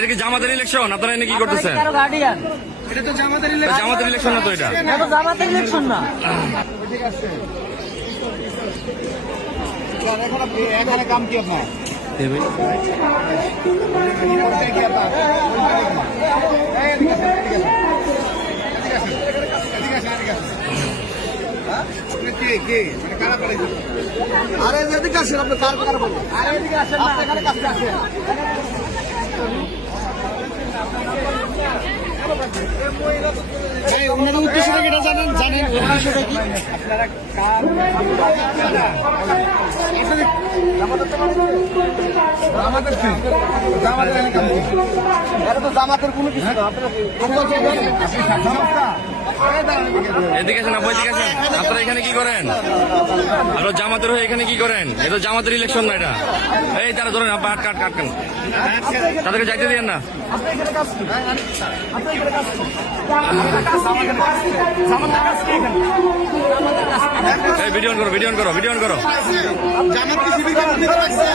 এটা কি জামাতের ইলেকশন? আপনারা এনে কি করতেছেন? এটা তো জামাতের ইলেকশন না তো এটা? জামাতের ইলেকশন না। এখানে কাম কি আপনার? আরে এদিকে আসেন, আপনি কার কার বলবেন? আরে এদিকে আসেন, এখানে কাছে আসেন। ওনাদের উদ্দেশ্যটা কেটা জানেন? উদ্দেশ্যটা কি? আপনারা কার জামাতের কোনো কিছু না। এদিকে আসেন, আপনি এদিকে আসেন। আপনারা এখানে কি করেন? আপনারা জামাতের হয়ে এখানে কি করেন? এটা জামাতের ইলেকশন না এটা। এই তারা ধরেন, কাট তাদেরকে যাইতে দিয়েন না। এই ভিডিও করো।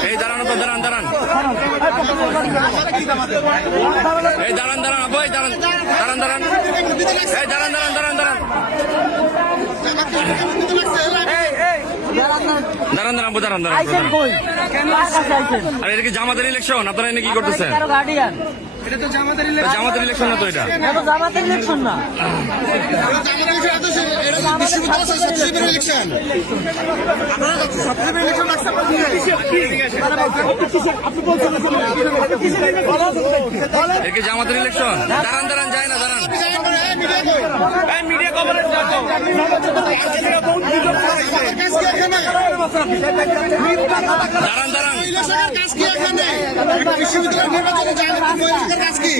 এই দাঁড়ান তো, দাঁড়ান। এই দাঁড়ান আপু, এই দাঁড়ান। এই দাঁড়ান। দাঁড়ান। আর এটা কি জামাতের ইলেকশন? আপনারা এনে কি করতেছেন? এটা তো জামাতের ইলেকশন না তো এটা? জামাতের ইলেকশন না। এটা কি জামাতের ইলেকশন? দাঁড়ান, যায় না, দাঁড়ান। মিডিয়া কভারেজ দাঁড়ান। বিশ্ববিদ্যালয় নির্বাচনে যায় না, কাজ কি?